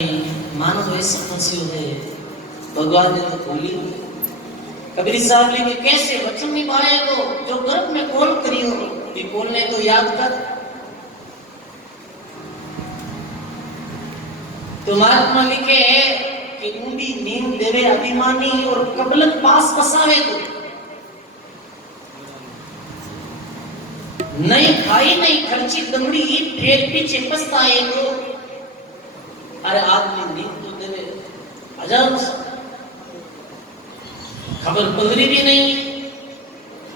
मानो ऐसा फंसी है भगवान ने तो बोली कबीर साहब लिखे कैसे वचन निभाए तो जो गर्भ में कौन करियो ये बोलने तो याद कर। तो महात्मा लिखे कि ऊंडी नींद देवे अभिमानी और कबलन पास बसावे तो नहीं खाई नहीं खर्ची दमड़ी फिर पीछे पछताए तो अरे आदमी नींद तो देवे हजार खबर पगड़ी भी नहीं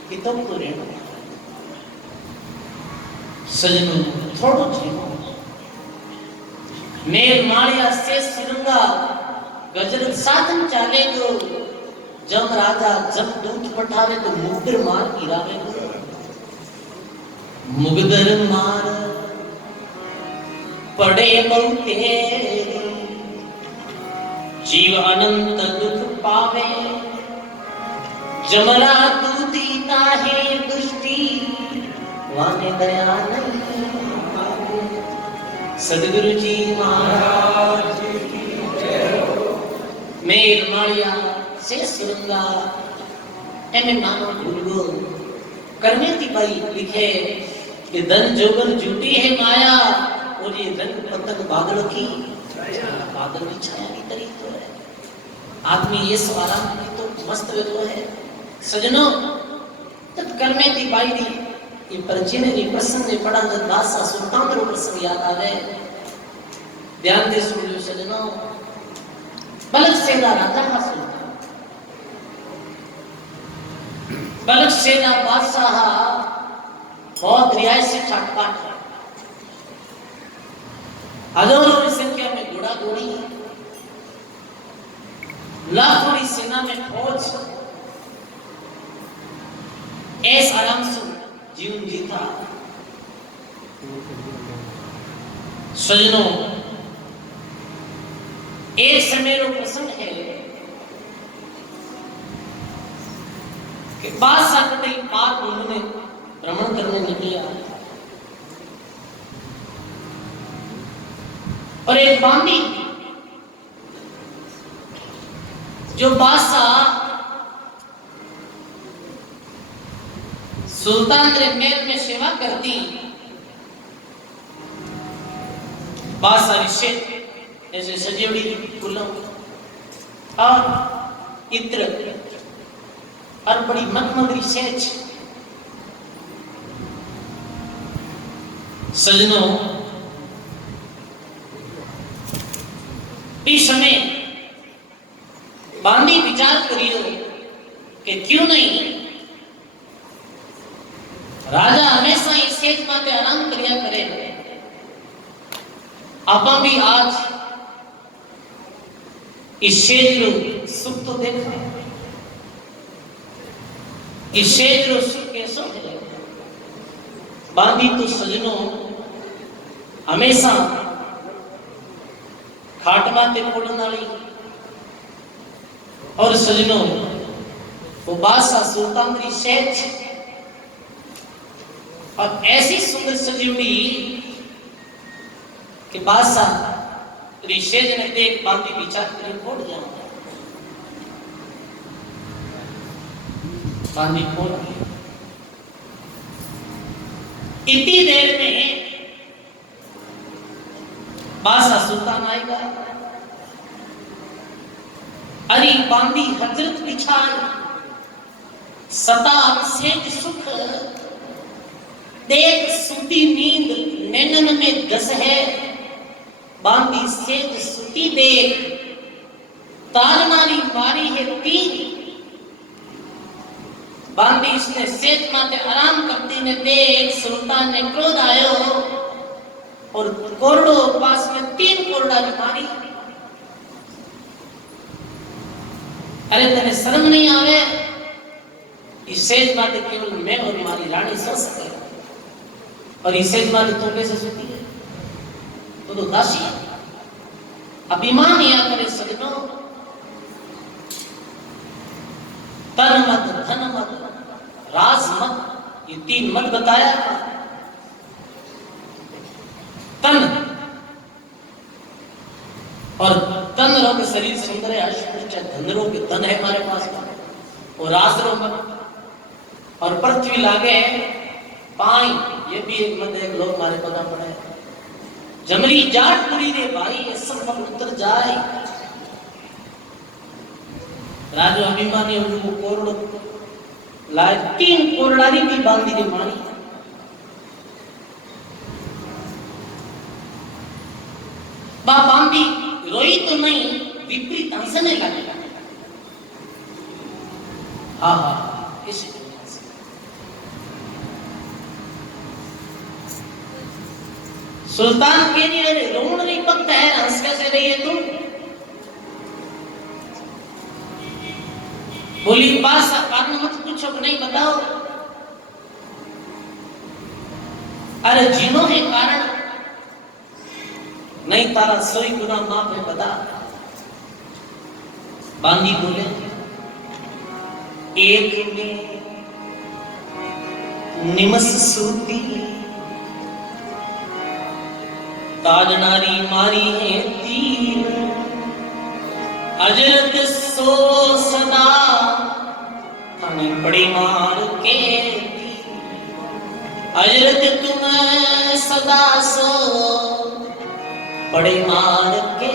कि तुम तो रहना सजनों थोड़ो जीवो मेर माड़िया से सिरंगा गजर साधन चाले तो जब राजा जब दूत पठावे तो मुगदर मार गिरावे मुगदर मार पड़े बहुते जीव अनंत दुख पावे जमरा तू दीता है दुष्टि वाने दया नहीं पावे। सदगुरु जी महाराज की जय हो। मेर माड़िया से सुरंगा एमे मानो भूलो करने की भाई लिखे कि धन जोगन झूठी है माया और ये रंग पतंग बादल की बादल की छाया की तरीक तो है आदमी ये सवाल तो मस्त वेतो है सजनों तब करने की बाई दी ये परचीने की प्रसंग ने पढ़ा जब बादशाह सुल्तान रो प्रसंग याद आवे ध्यान दे सुनियो सजनों बलक सेना राजा का सुल्तान बलक सेना बादशाह बहुत रियायत से ठाट-बाट हजारों की संख्या में घोड़ा घोड़ी लाखों की सेना में फौज ऐस आराम से जीवन जीता। सजनों एक समय रो प्रसंग है कि बादशाह कतई पार उन्होंने भ्रमण करने निकला और एक बांदी जो बादशाह सुल्तान रे महल में सेवा करती बादशाह रिश्ते ऐसे सजेवड़ी फूलों और इत्र और बड़ी मखमली सेज सजनों इस समय बांदी विचार करियो कि क्यों नहीं राजा हमेशा इस सेज माते आराम करिया करे आपा भी आज इस सेज रो सुख तो देखा इस सेज रो सुख कैसो है बांदी तो सजनों हमेशा खाट माते फोड़न वाली और सजनों वो बादशाह सुल्तान की सेज और ऐसी सुंदर सजीवड़ी कि बादशाह रिशेज ने देख बांदी विचार कर फोड़ जाओ बांदी फोड़ इतनी देर में बादशाह सुल्तान आएगा अरे बांदी हजरत बिछाए सता सेज सुख देख सुती नींद नैनन में दस है बांदी सेज सुती देख तारनारी मारी है तीन बांदी इसने सेज माते आराम करती ने देख सुल्तान ने क्रोध आयो और कोरडो पास में 3 कोरडा की मारी। अरे तेरे शर्म नहीं आवे इस सेज माते केवल मैं और हमारी रानी सो सके और इस सेज माते तुम कैसे सोती है तो दासी अभिमान या करे सजनों तन मत धन मत राज मत ये 3 मत बताया तन और तन रो के शरीर सुंदर है, अष्ट धन रो के धन है हमारे पास और राज रो मन और पृथ्वी लागे पाई, ये भी एक मत एक लोग मारे पता पड़े जमरी जाट पुरी रे भाई ये सब उतर जाए राजो अभिमानी वो कोरड़ो लाए 3 कोरड़ारी भी बांधी रे मारी बा बांधी रोई तो नहीं विपरीत हंसने लगे। हाँ हाँ इसी सुल्तान के लिए रोण नहीं पकता है, हंस कैसे रही है तुम? बोली पास कारण मत पूछो कि नहीं बताओ। अरे जिनो है कारण नहीं तारा सोई गुना माफ है बता। बांदी बोले एक में निमस सूती ताजनारी मारी है 3 अजरत सो सदा थाने बड़ी मार के अजरत तुम सदा सो बड़े मार के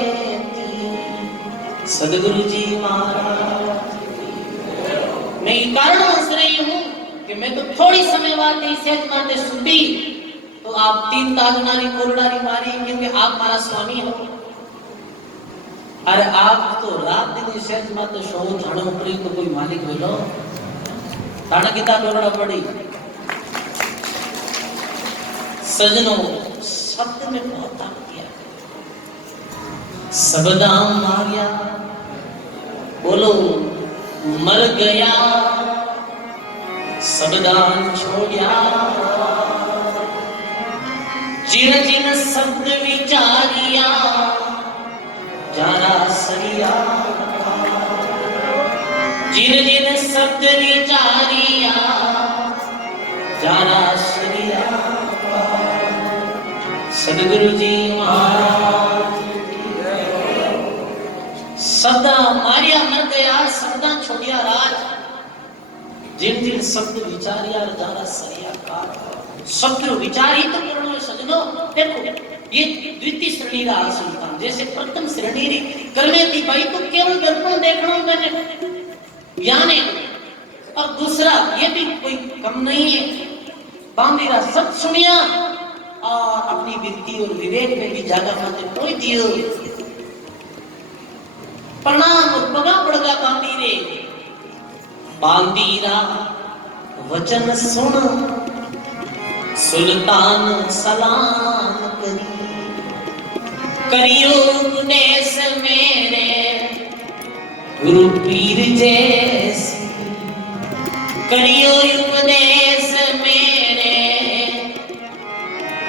सदगुरु जी महाराज। मैं कारण हंस रही हूं कि मैं तो थोड़ी समय बाद सेज माटे सुधी तो आप 3 ताजनारी कोरडारी मारी क्योंकि आप हमारा स्वामी हो। अरे आप तो रात दिन सेज माटे शो थाने ऊपर तो कोई मालिक बोलो थाना किता कोरडा पड़ी। सजनों शब्द में बहुत ताकत है, सबदाम मारिया बोलो मर गया सबदान छोड़िया जिन जिन शब्द विचारिया जाना सरिया जिन जिन शब्द विचारिया जाना सरिया। सदगुरु जी महाराज सदा मारिया मर गया सदा छोड़िया राज जिन जिन शब्द विचारिया जाना सरिया का शब्द विचार ही तो करना है सजनों। देखो ये द्वितीय श्रेणी रहा सुल्तान, जैसे प्रथम श्रेणी करने थी भाई तो केवल दर्पण देखना मैंने ज्ञान है और दूसरा ये भी कोई कम नहीं है बांधीरा सब सुनिया और अपनी वृत्ति और विवेक में भी जागा माते कोई दियो प्रणाम और पगा पड़गा बांधीरे बांधीरा वचन सुन सुल्तान सलाम करियो उपदेश मेरे गुरु पीर जैसी करियो उपदेश मेरे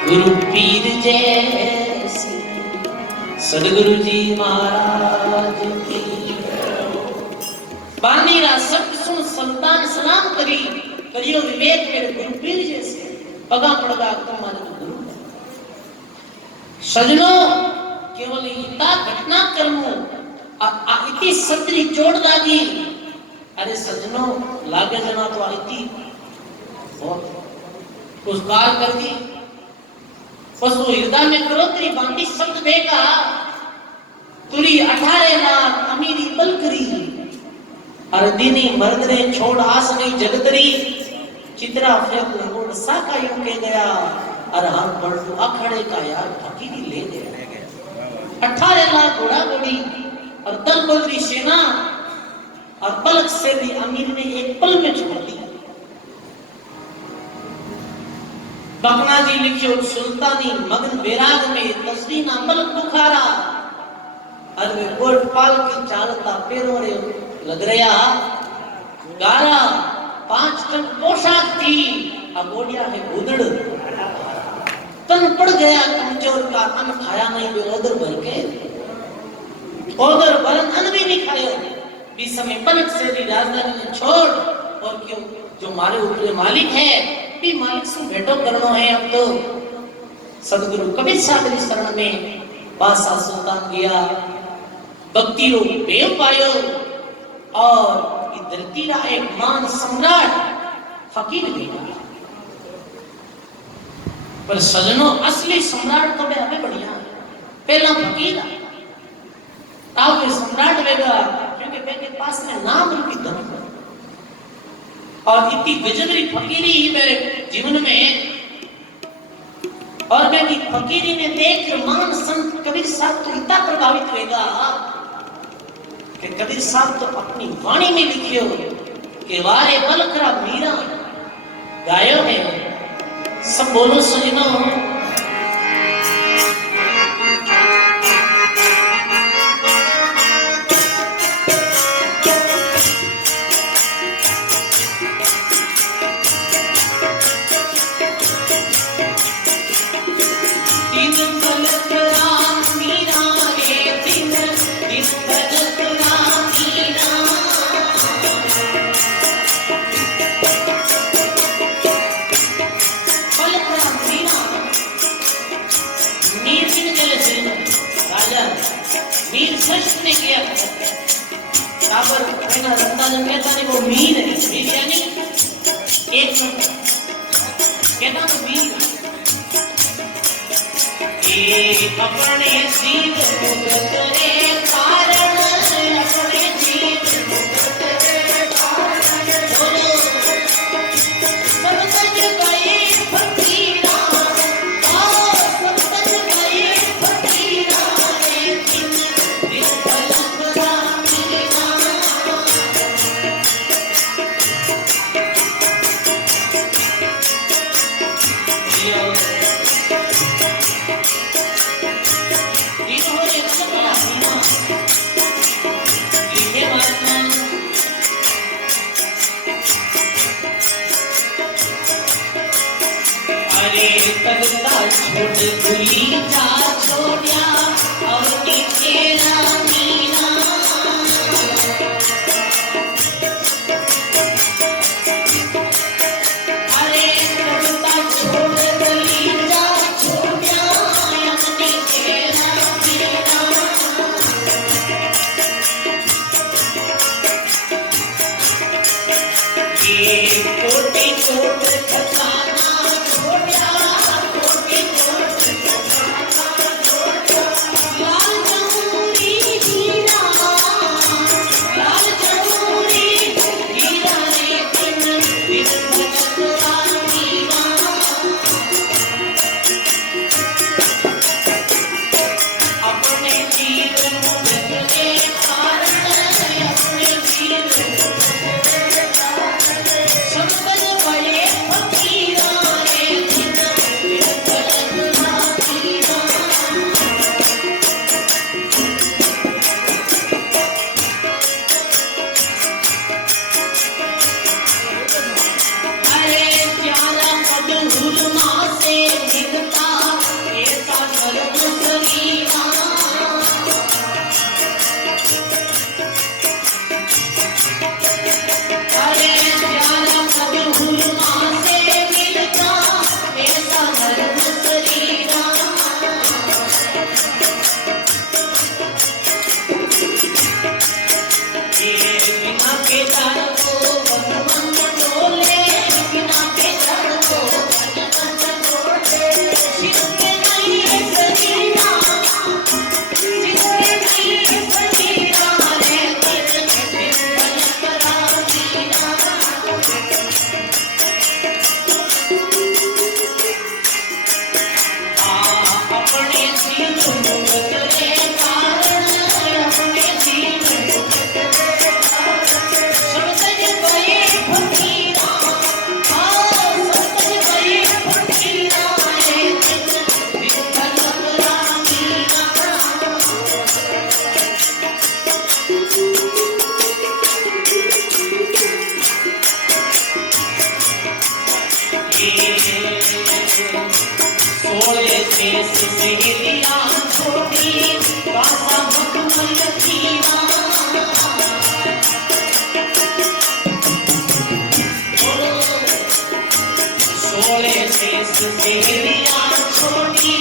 गुरु पीर जैसी। सदगुरु जी महाराज की बानीरा शब्द सुन सुल्तान सलाम करी करियो विवेक मेरे गुरु पीर जैसे पगा पड़गा तुम्हारे तो गुरु। सजनों केवल इतना घटना कर्मों इतनी सत्री चोट दागी। अरे सजनों लागे जना तो आईती बहुत कुछ काल कर दी बस वो हृदय में करो तेरी बांटी शब्द देखा तुरी 18 लाख अमीरी पलकरी अरे दीनी मर्दरे छोड़ आस नहीं जगतरी चित्रा फेंक रोड साका यूं के गया अरे हाथ पलटू अखड़े का यार फकीरी ले गया। 18 लाख घोड़ा घोड़ी और दल बदरी सेना और पलक से भी अमीर ने एक पल में छोड़ दी। बकना जी लिखियो सुल्तानी मगन बैराग में तस्वीना पलक बुखारा अरे गोटपाल की चालता पैरों रे लग रहा गारा 5 टन पोशाक थी अब ओडिया है गुदड़ तन पड़ गया कमजोर का अन्न खाया नहीं बे ओदर भर के ओदर भरन अन्न भी नहीं खाया। इस समय पलट से भी राजधानी ने छोड़ और क्यों जो मारे ऊपर मालिक है भी मालिक से भेंटो करनो है। अब तो सदगुरु कबीर साहब की शरण में बादशाह सुल्तान गया भक्ति रो प्रेम पायो और ये धरती रा एक मान सम्राट फकीर देगा। पर सजनों असली सम्राट तो मैं हमें बढ़िया है, पहला फकीर ताऊ के सम्राट वेगा, क्योंकि मेरे पास में नाम रूपी धन है और इतनी गजबरी फकीरी ही मेरे जीवन में, और मैं फकीरी ने देख मान संत कबीर साहब तो इतना प्रभावित होगा कि कबीर साहब तो अपनी वाणी में लिखियो कि वारे बलकरा मीरा गायो है। सब बोलो सुनो, ने किया काबर मेरा रंदाजन कहता नहीं वो मीर है, मीर यानी एक नंबर कहता तो मीर ये अपने जीव मुक्त रे कारण, अपने जीव मुक्त रे कारण बोलो सबतज गए फकीरा, आओ सबतज गए फकीरा छोड़ भूली जा छोड़िया और तेरा मीना, अरे कविता छोड़ भूली जा छोड़िया अपनी तेरा मीना, ये कोटि कोट खजाना छोड़िया छोटी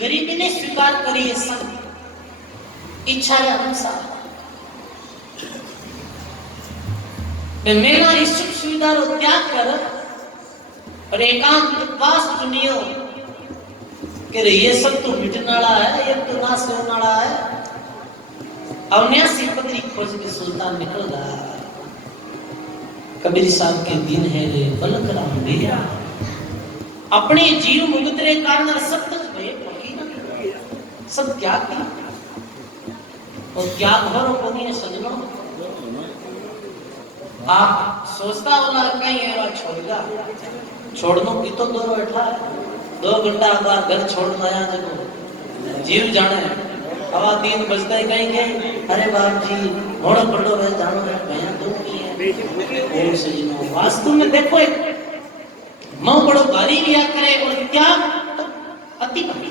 गरीबी ने स्वीकार करी है सब इच्छा अनुसार मेरा सुख सुविधा रो त्याग कर और एकांत वास चुनियो कि ये सब तो मिटने वाला है, ये तो नाश होने वाला है। अवन्यासी पगड़ी खोज के सुल्तान निकल गया। कबीर साहब के दिन है रे बलक राम दिया अपने जीव मुगतरे कारण सब तक भय फकीर सब त्याग की और त्याग भरो कोनी ने सजनो आप सोचता होला कहीं है छोड़गा छोड़नो की तो दो बैठा 2 घंटा बाद घर छोड़ना आया जब जीव जाने हवा 3 बजता ही कहीं गए अरे बाप जी घोड़ा पड़ो है जानो है भैया दुख की है और सजनो वास्तव में देखो एक मौ बड़ो भारी लिया करे और त्याग अति भारी